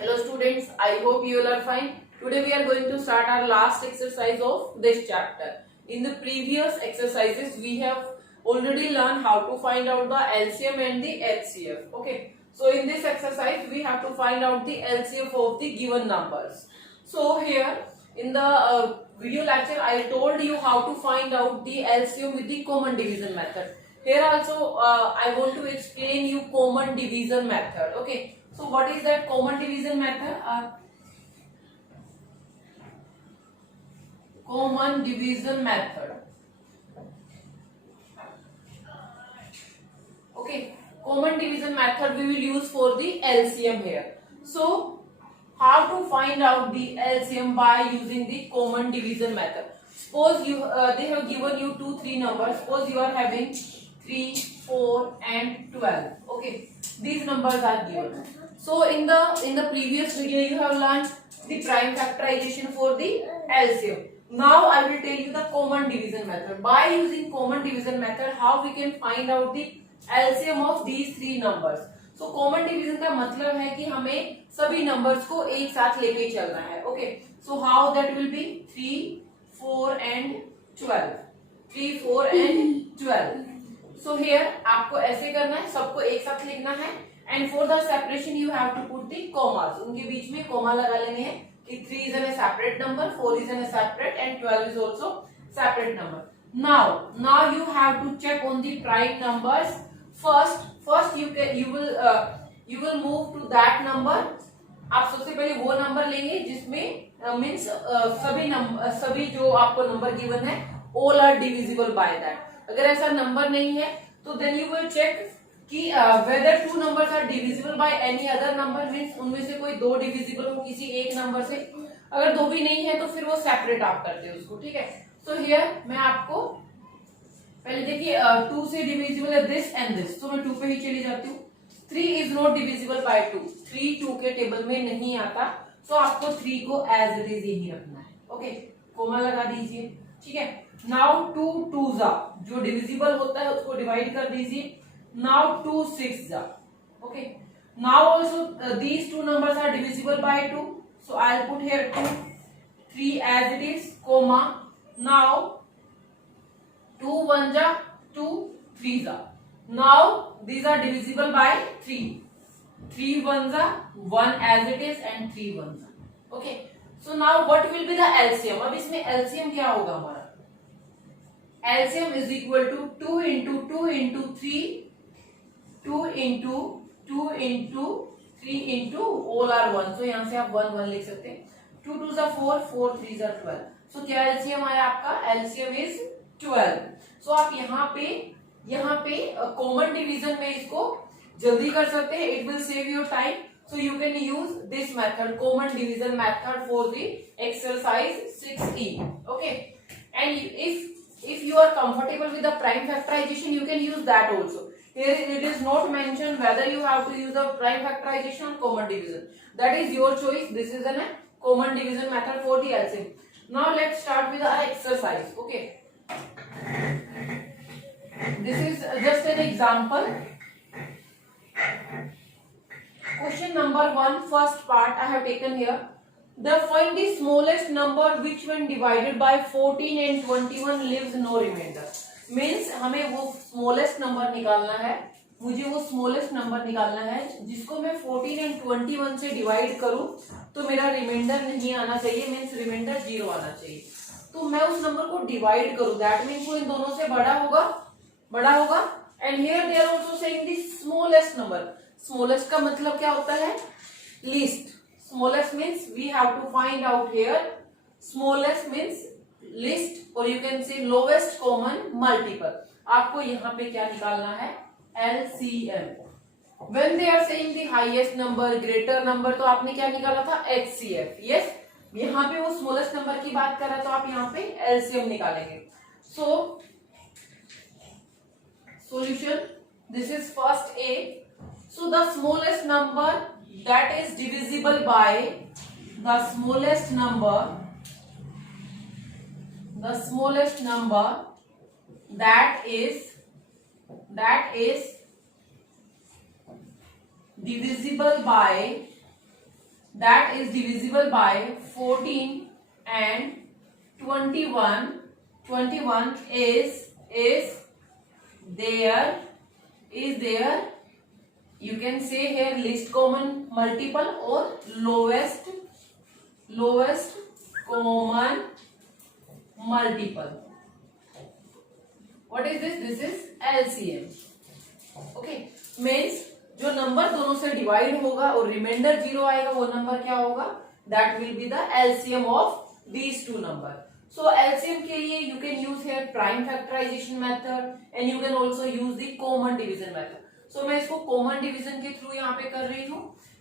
Hello students, I hope you all are fine. Today we are going to start our last exercise of this chapter. In the previous exercises we have already learned how to find out the LCM and the HCF. Okay. So in this exercise we have to find out the LCF of the given numbers. So here in the video lecture I told you how to find out the LCM with the common division method. Here also I want to explain you common division method. Okay. So what is that common division method? Common division method. Okay, common division method we will use for the LCM here. So how to find out the LCM by using the common division method? Suppose you they have given you 2-3 numbers. Suppose you are having 3, 4 and 12. Okay, these numbers are given. So in the previous video you have learned the prime factorization for the LCM. Now I will tell you the common division method. By using common division method, how we can find out the LCM of these 3 numbers. So common division का मतलब है कि हमें सभी numbers को एक साथ लेके चलना है. Okay. So how that will be 3, 4 and 12. 3, 4 and 12. So here आपको ऐसे करना है, सबको एक साथ लिखना है. And for the separation you have to put the commas. उनके बीच में comma लगा लेने हैं कि 3 is a separate number, 4 is a separate and 12 is also separate number. Now you have to check on the prime numbers. First you will move to that number. आप सबसे पहले वो नंबर लेंगे जिसमें मीन्स सभी जो आपको नंबर गिवन है all are divisible by that. अगर ऐसा नंबर नहीं है तो then you will check कि whether 2 numbers are divisible by any other number, means उनमें से कोई 2 divisible हो किसी एक नंबर से. अगर 2 भी नहीं है तो फिर वो सेपरेट आप करते हो उसको. ठीक है. सो हियर मैं आपको पहले देखिए 2 से डिविजिबल है दिस एंड दिस, तो मैं 2 पे ही चली जाती हूँ. 3 इज नॉट डिविजिबल बाय 2. 3 2 के टेबल में नहीं आता, तो आपको 3 को एज इट इज यही रखना है. ओके, कोमा लगा दीजिए. ठीक है. नाउ 2 2s जो डिविजिबल होता है उसको डिवाइड कर दीजिए. Now 2 6s are. Okay. Now also these two numbers are divisible by 2. So I'll put here 2, 3 as it is, comma. Now 2 1s are 2, 3s are. Now these are divisible by 3. 3 1s are 1 as it is and 3 1s are. Okay. So now what will be the LCM? अब इसमें LCM क्या होगा हमारा? LCM is equal to 2 into 2 into 3. 2 into 2 into 3 into all are 1. So यहाँ से आप 1 1 लिख सकते हैं. 2 2s are 4, 4 3s are 12. So क्या LCM आया आपका? LCM is 12. So आप यहाँ पे कॉमन डिवीजन में इसको जल्दी कर सकते हैं. It will save your time. So you can use this method, common division method, for the exercise 6E. Okay. And if you are comfortable with the prime factorization, you can use that also. Here it is not mentioned whether you have to use the prime factorization or common division. That is your choice. This is a common division method for the LCM. Now let's start with our exercise. Okay. This is just an example. Question number 1, first part I have taken here. Find the smallest number which when divided by 14 and 21 leaves no remainder. Means हमें वो smallest number निकालना है. मुझे वो smallest number निकालना है जिसको मैं 14 एंड 21 से डिवाइड करूं तो मेरा रिमाइंडर नहीं आना चाहिए, मीन्स रिमाइंडर 0 आना चाहिए. तो मैं उस नंबर को डिवाइड करूं, दैट मीन्स वो इन दोनों से बड़ा होगा. And here they are also saying the smallest number. Smallest का मतलब क्या होता है? Least. Smallest means we have to find out here. Smallest means least और you can say lowest common multiple. आपको यहाँ पे क्या निकालना है? LCM. When they are saying the highest number, greater number, तो आपने क्या निकाला था? HCF. Yes. यहाँ पे वो स्मॉलेस्ट नंबर की बात कर रहा है तो आप यहाँ पे LCM निकालेंगे. So solution, this is first A. So the smallest number that is divisible by the smallest number that is divisible by that is divisible by 14 and 21. 21 is there, you can say here least common multiple or lowest common multiple. What is this? This is LCM. Okay, means जो number दोनों से divide होगा और reminder 0 आएगा, वो number क्या होगा? That will be the LCM of these two number. So LCM के लिए you can use here prime factorization method and you can also use the common division method. So मैं इसको कॉमन डिवीजन के through यहाँ पे कर रही हूँ.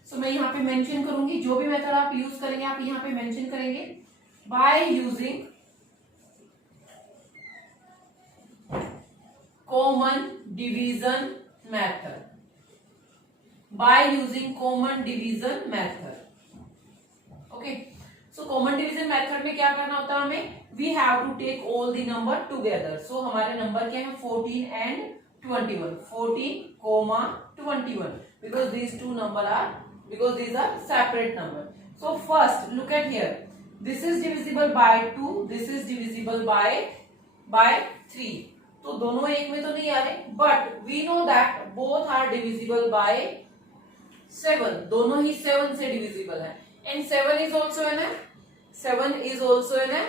सो मैं यहाँ पे मेंशन करूंगी, जो भी मेथड आप यूज करेंगे आप यहाँ पे मेंशन करेंगे by using common division method. By using common division method. Okay. So common division method में क्या करना होता है हमें? We have to take all the number together. So हमारे नंबर क्या है? 14 and 21. 14, 21. Because these two number are, because these are separate number. So first look at here. This is divisible by 2. This is divisible by 3. तो दोनों एक में तो नहीं आ रहे. But we know that both are divisible by 7. दोनों ही 7 से divisible है. एंड 7 इज ऑल्सो एन है. 7 इज ऑल्सो एन है.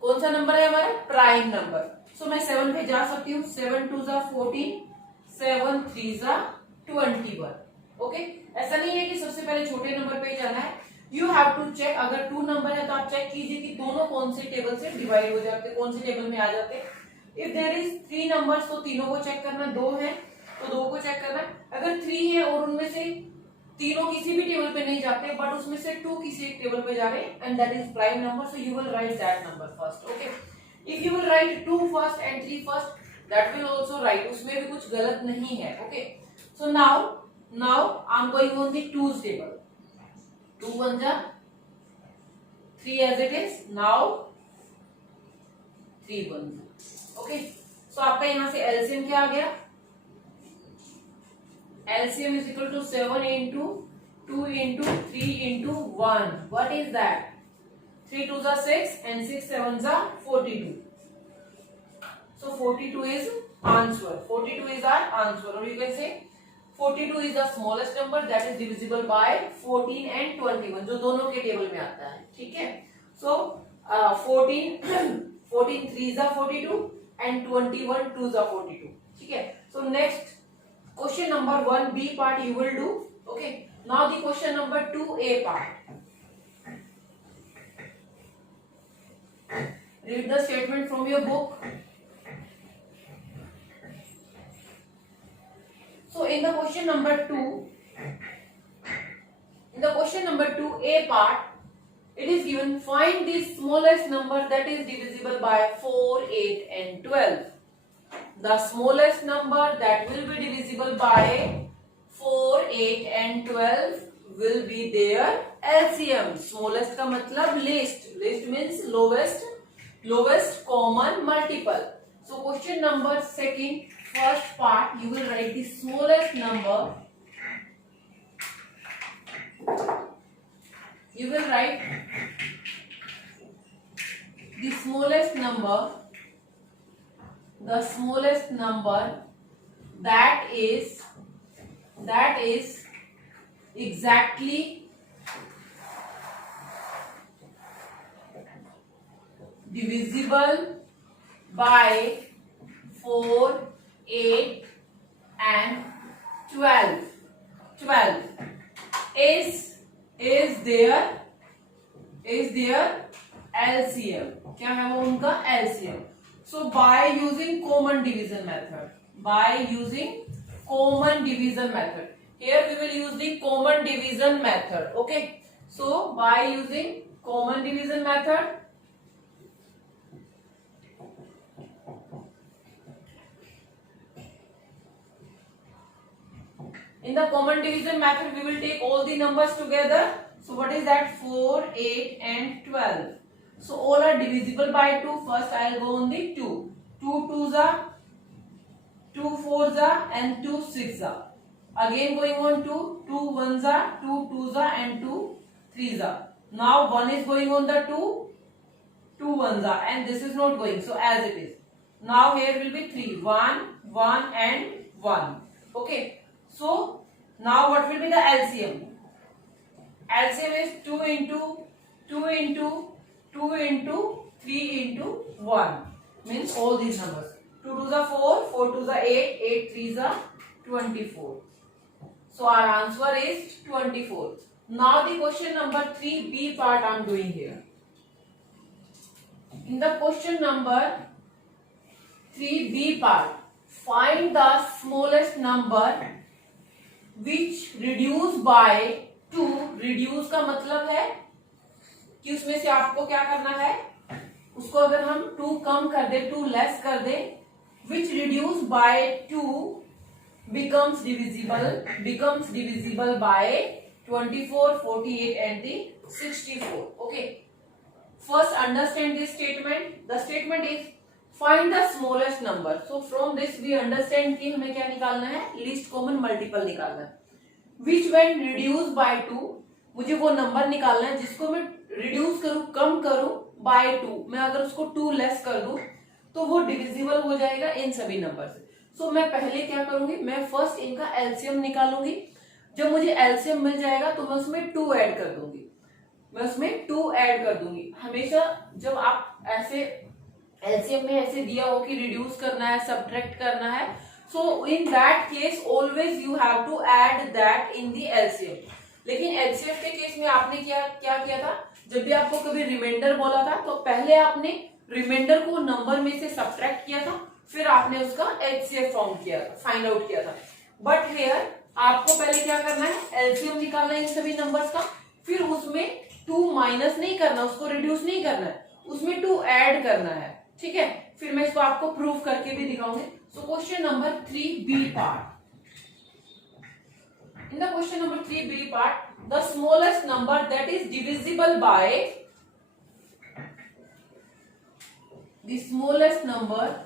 कौन सा नंबर है हमारा? Prime number. सो मैं 7 पे जा सकती हूँ. 7 2 जा 14, 7 3 जा 21. ओके, ऐसा नहीं है कि सबसे पहले छोटे नंबर पे ही जाना है. You have to check. अगर 2 नंबर है तो आप चेक कीजिए कि दोनों कौन से टेबल से डिवाइड हो जाते, कौन से टेबल में आ जाते. इफ देयर इज 3 नंबर्स तो तीनों को चेक करना. 2 है तो 2 को चेक करना. अगर 3 है और उनमें से तीनों किसी भी टेबल पे नहीं जाते बट उसमें से 2 किसी एक टेबल पे जा रहे and that is prime number. So you will write that number first. Okay, if you will write 2 first and 3 first that will also right. उसमें भी कुछ गलत नहीं है. Okay, so now I am going on the 2s table. 2 1 जा 3 as it is. Now 3 1 जा. Okay, सो आपका यहां से एलसीएम क्या आ गया? LCM is equal to 7 into 2 into 3 into 1. What is that? 3 2s are 6 and 6 7s are 42. So 42 is answer. 42 is our answer. Or you can say 42 is the smallest number that is divisible by 14 and 21, जो दोनों के table में आता है. ठीक है. So 14 3s are 42 and 21 2s are 42. ठीक है. So next question number 1b part you will do. Okay, now the question number 2a part. Read the statement from your book. So in the question number 2a part, it is given find the smallest number that is divisible by 4 8 and 12. The smallest number that will be divisible by 4 8 and 12 will be their LCM. Smallest का मतलब least. Least means lowest common multiple. So question number second, first part, you will write the smallest number. You will write the smallest number that is exactly divisible by 4 8 and 12. 12 is their LCM. क्या है वो उनका LCM? So by using common division method, here we will use the common division method. Okay, so by using common division method, in the common division method we will take all the numbers together. So what is that? 4 8 and 12. So all are divisible by 2. First I will go on the 2. 2 2s are, 2 4s are and 2 6s are. Again going on 2. 2 1s are, 2 2s are and 2 threes are. Now 1 is going on the 2, 2 ones are, and this is not going, so as it is. Now here will be 3, 1, 1 and 1. Okay, so now what will be the LCM? LCM is 2 into 2 into 2 into 3 into 1, means all these numbers. 2 2s are 4, 4 2s are 8, 8 3s are 24. So our answer is 24. Now the question number 3b part I am doing here. In the question number 3b part, find the smallest number which reduce by 2. reduce का मतलब है कि उसमें से आपको क्या करना है, उसको अगर हम 2 कम कर दे, 2 लेस कर दे, which reduce by 2 becomes divisible by 24, 48 and the 64. Okay, first understand this statement. The statement is find the smallest number. So from this we understand कि हमें क्या निकालना है, least common multiple निकालना है. Which when reduced by 2, मुझे वो number निकालना है जिसको मैं रिड्यूस करूं, कम करूं by 2. मैं अगर उसको 2 लेस कर दूं तो वो डिविजिबल हो जाएगा इन सभी नंबर से. सो मैं पहले क्या करूंगी, मैं फर्स्ट इनका एलसीएम निकालूंगी. जब मुझे एलसीएम मिल जाएगा तो मैं उसमें 2 ऐड कर दूंगी. हमेशा जब आप ऐसे एलसीएम में ऐसे दिया हो कि रिड्यूस करना है, सब्ट्रैक्ट करना है, so in that case always you have to add that in the LCM. लेकिन एचसीएफ के केस में आपने क्या किया था, जब भी आपको कभी रिमाइंडर बोला था तो पहले आपने रिमाइंडर को नंबर में से सब्ट्रैक्ट किया था, फिर आपने उसका एचसीएफ फाइंड आउट किया था. बट हियर आपको पहले क्या करना है, एलसीएम निकालना है इन सभी नंबर्स का, फिर उसमें 2 माइनस नहीं करना, उसको रिड्यूस नहीं करना है, उसमें 2 ऐड करना है. ठीक है, फिर मैं इसको आपको प्रूव करके भी दिखाऊंगी. So question number 3b part. In the question number 3b part, the smallest number that is divisible by the smallest number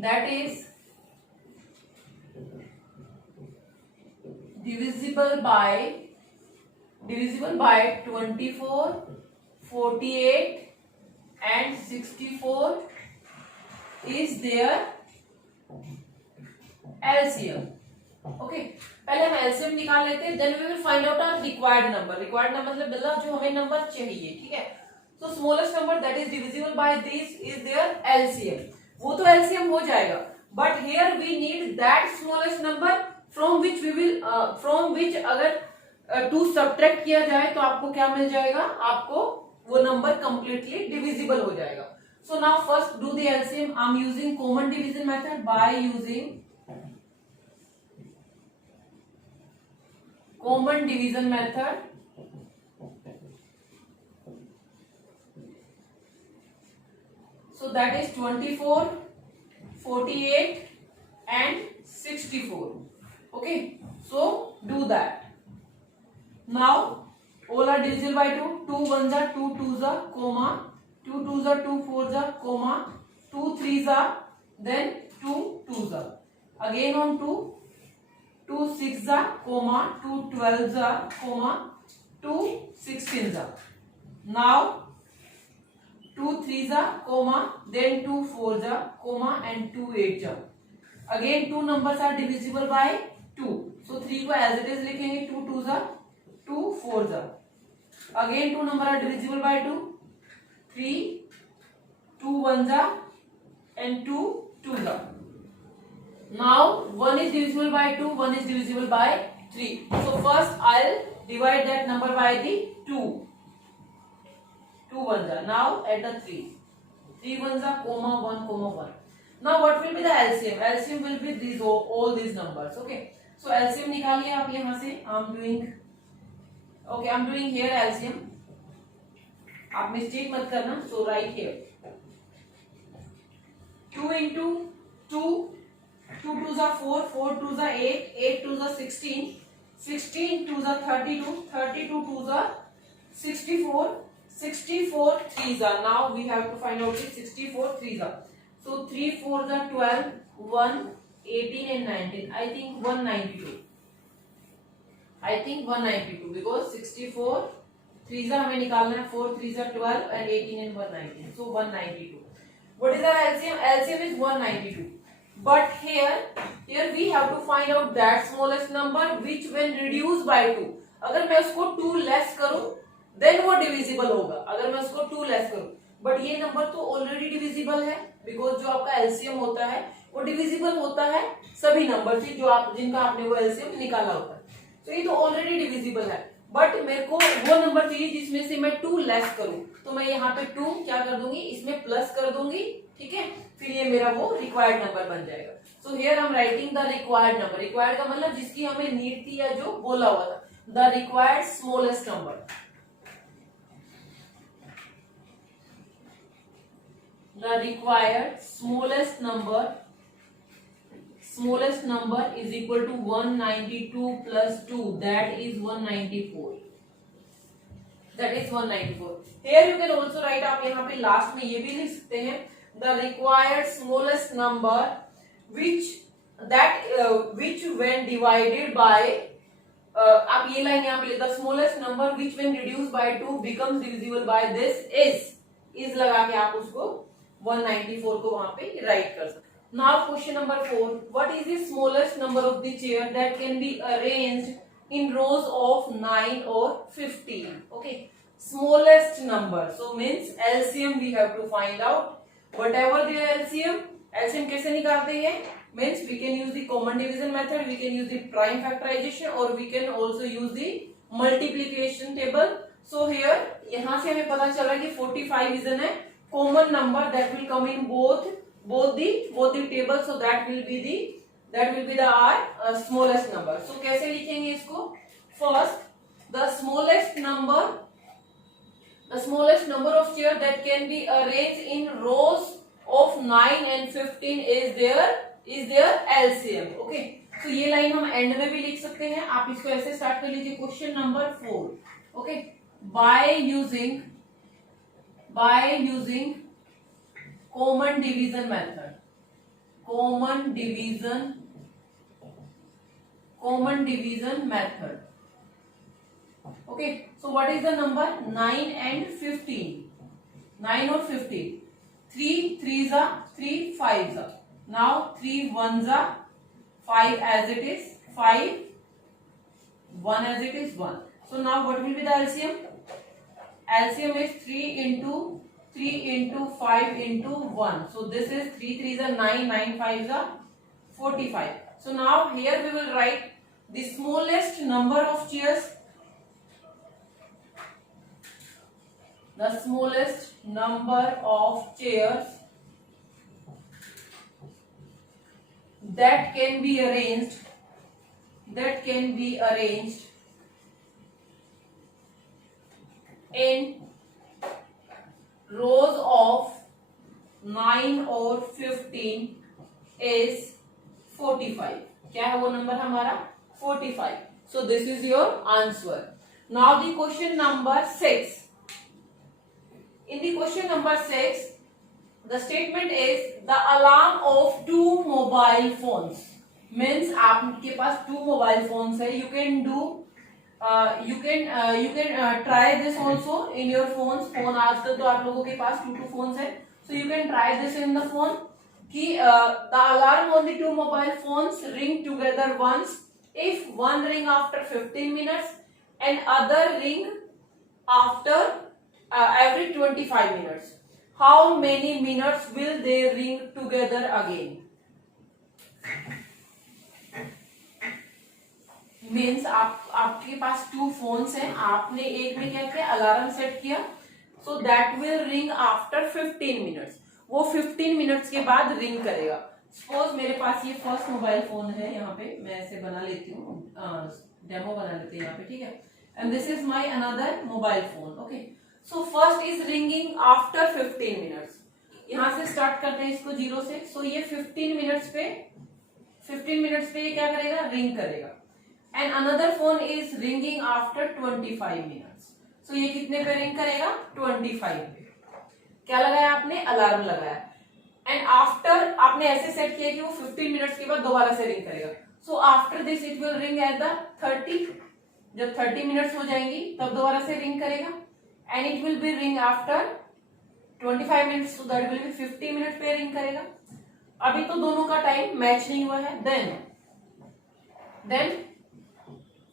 that is divisible by 24, 48 and 64 is their LCM. Okay, पहले हम LCM निकाल लेते हैं, then we will find out our required number. Required number मतलब जो हमें number चाहिए. ठीक है, so smallest number that is divisible by this is their LCM. वो तो एलसीएम हो जाएगा, but here we need that smallest number from which अगर 2 सब्ट्रैक्ट किया जाए तो आपको क्या मिल जाएगा, आपको वो नंबर कंप्लीटली डिविजिबल हो जाएगा. So now first do the LCM. I am using common division method by using common division method. So that is 24, 48 and 64. Okay, so do that. Now all are divisible by 2. 2 ones are 2 twos are comma, 2 twos are 2 fours are comma, 2 threes are, then 2 twos are, again on 2, 2 6s are comma, 2 12s are comma, 2 16s are. Now 2 3s are comma, then 2 4s are comma and 2 8s are. Again 2 numbers are divisible by 2, so 3 को as it is लिखेंगे. 2 2s are, 2 4s are. Again 2 number are divisible by 2, 3, 2 1s are and 2 2s are. Now 1 is divisible by 2, 1 is divisible by 3. So first I'll divide that number by the 2. 2 ones are. Now add the 3. 3 ones are comma 1 comma 1. Now what will be the LCM? LCM will be these all these numbers. Okay. So LCM निकालिए आप यहाँ से. I'm doing here LCM. आप mistake मत करना. So right here 2 into 2, 2 twos are 4, 4 twos are 8, 8 twos are 16, 16 twos are 32, 32 twos are 64, 64 threes are. Now we have to find out the 64 threes are. So 3 fours are 12, 1 18 and 19. I think 192. I think 192 because 64 3 हमें निकालना है, 4 3 12 and 18 and 119, so 192. What is our LCM? LCM is 192. But here we have to find out that smallest number which when reduced by 2. अगर मैं उसको 2 less करूं then वो divisible होगा, अगर मैं उसको 2 लेस करूं. बट ये नंबर तो ऑलरेडी डिविजिबल है बिकॉज जो आपका एलसीएम होता है वो डिविजिबल होता है सभी नंबर से जो आप जिनका आपने वो एलसीएम निकाला होता है. तो ये तो ऑलरेडी डिविजिबल है, बट मेरे को वो नंबर चाहिए जिसमें से मैं 2 लेस करूं. तो मैं यहाँ पे 2 क्या कर दूंगी, इसमें प्लस कर दूंगी, ठीक है. फिर ये मेरा वो रिक्वायर्ड नंबर बन जाएगा. So here I am writing the required number. Required का मतलब जिसकी हमें नीड थी या जो बोला हुआ था. The required smallest number. The required smallest number is equal to 192 plus 2, that is 194. That is 194. Here you can also write, आप यहाँ पे लास्ट में ये भी लिख सकते हैं, the required smallest number which when divided by आप ये लाइन यहाँ पे लिख, the smallest number which when reduced by 2 becomes divisible by this is लगा के आप उसको 194 को वहां पे राइट कर सकते. Now question number 4. What is the smallest number of the chair that can be arranged in rows of 9 और 15. Okay, smallest number, so means LCM we have to find out. Whatever the LCM कैसे निकालते हैं, means we can use the common division method, we can use the prime factorization और we can also use the multiplication table. So here यहां से हमें पता चला कि 45 is an common number that will come in both the tables, so that will be the our smallest number. So कैसे लिखेंगे इसको? First, the smallest number of chairs that can be arranged in rows of 9 and 15 is their LCM. Okay, so ये line हम and में भी लिख सकते हैं. आप इसको ऐसे स्टार्ट कर लीजिए. Question number 4. Okay, by using common division method. Okay, so what is the number? 9 and 15. 9 or 15. 3 3s are 3 5s are. Now 3 1s are 5 as it is 5, 1 as it is 1. So now what will be the LCM? LCM is 3 into 5 into 1. So this is 3 3s are 9, 9 5s are 45. So now here we will write the smallest number of chairs. The smallest number of chairs that can be arranged in rows of 9 or 15 is 45. क्या है वो number हमारा? 45. So this is your answer. Now the question number 6. In the question number 6, the statement is the alarm of 2 mobile phones. Means आपके पास 2 mobile phones है. You can try this also in your phones. phone आजकल तो आप लोगों के पास 2 phones है. So you can try this in the phone. कि the alarm on the 2 mobile phones ring together once. If one ring after 15 minutes and other ring after every 25 minutes, how many minutes will they ring together again? Means आपके पास 2 phones हैं. आपने एक में क्या किया, alarm set किया. So that will ring after 15 minutes. वो 15 minutes के बाद रिंग करेगा. सपोज मेरे पास ये फर्स्ट मोबाइल फोन है. यहाँ पे मैं ऐसे बना लेती हूँ, डेमो बना लेते हैं यहाँ पे, ठीक है. And this is my another mobile phone. Okay, so first is ringing after 15 minutes. यहाँ से स्टार्ट करते हैं इसको 0 से. सो ये 15 मिनट्स पे ये क्या करेगा, रिंग करेगा. And another phone is ringing after 25 minutes. So ये कितने पे रिंग करेगा, 25 पे. क्या लगाया आपने, अलार्म लगाया. एंड आफ्टर आपने ऐसे सेट किया कि वो 15 मिनट्स के बाद दोबारा से रिंग करेगा. So after this it will ring at the जब 30 मिनट्स हो जाएंगी तब दोबारा से रिंग करेगा, and it will be ring after 25 minutes, so that will B 50 minute पे रिंग करेगा। अभी तो दोनों का टाइम मैच नहीं हुआ है, देन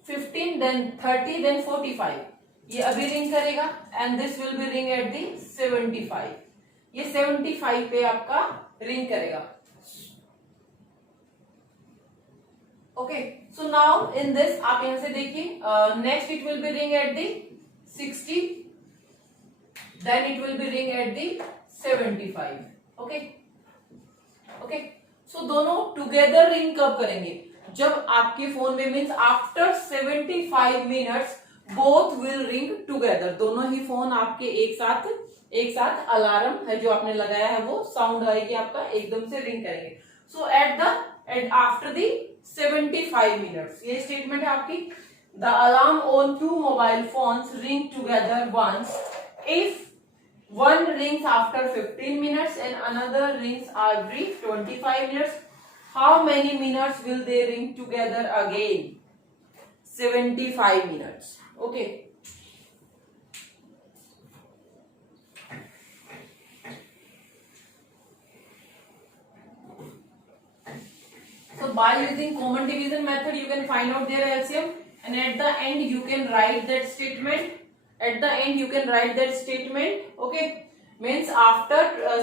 15, देन 30, देन 45, ये अभी रिंग करेगा, and this will be ring at the 75, ये 75 पे आपका रिंग करेगा। Okay, so now in this आप यहां से देखिए, next it will be ring at the 60, then it will be ring at the 75। Okay okay, so दोनों टुगेदर रिंग कब करेंगे, जब आपके फोन में means after 75 minutes both will ring together, दोनों ही फोन आपके एक साथ अलार्म है जो आपने लगाया है वो साउंड आएगी आपका, एकदम से रिंग करेंगे। So at after the 75 minutes, ये स्टेटमेंट है आपकी, the alarm on two mobile phones ring together once if one rings after 15 minutes and another rings every 25 minutes. How many minutes will they ring together again? 75 minutes. Okay. So by using common division method you can find out their LCM, and at the end you can write that statement. Okay, means after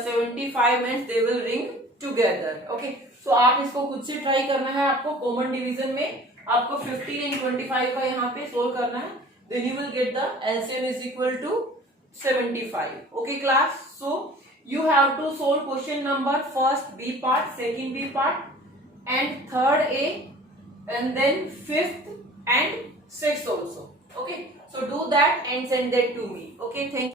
75 minutes they will ring together. Okay, so आप इसको खुद से try करना है, आपको common division में आपको 50 and 25 का यहाँ पे सोल्व करना है, then you will get the LCM is equal to 75. Okay class, so you have to solve question number first B part, second B part, and third A, and then fifth and sixth also. Okay, so do that and send that to me. Okay, thank you.